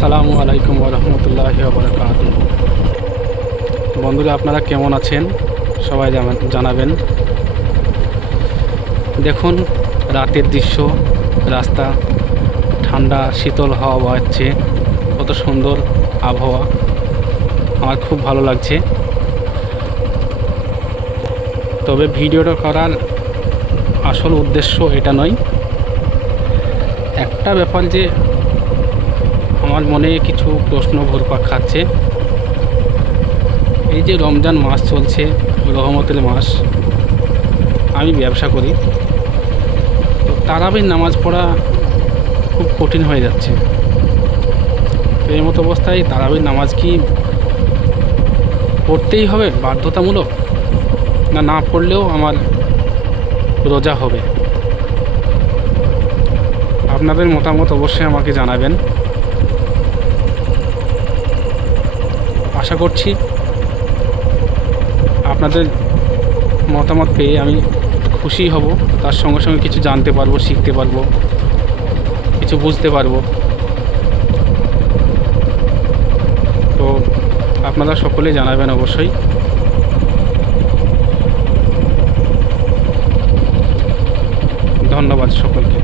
আসসালামু আলাইকুম রহমতুল্লাহ বরকাত বন্ধুরা, আপনারা কেমন আছেন? সবাই জানা- জানাবেন। দেখুন, রাতের দৃশ্য, রাস্তা, ঠান্ডা, শীতল হাওয়া বয়াচ্ছে কত সুন্দর আবহাওয়া। আমার খুব ভালো লাগছে। তবে ভিডিওটা করার আসল উদ্দেশ্য এটা নয়। একটা ব্যাপার যে আমার মনে কিছু প্রশ্ন ঘুরপাক খাচ্ছে। এই যে রমজান মাস চলছে, রহমতের মাস, আমি ব্যবসা করি। তো তারাবির নামাজ পড়া খুব কঠিন হয়ে যাচ্ছে। এই মতো অবস্থায় তারাবির নামাজ কি পড়তেই হবে বাধ্যতামূলক? না না পড়লেও আমার রোজা হবে? আপনাদের মতামত অবশ্যই আমাকে জানাবেন। আশা করছি আপনাদের মতামত পেয়ে আমি খুশি হব, তার সঙ্গে সঙ্গে কিছু জানতে পারব, শিখতে পারব, কিছু বুঝতে পারব। তো আপনারা সকলে জানাবেন অবশ্যই। ধন্যবাদ সকলকে।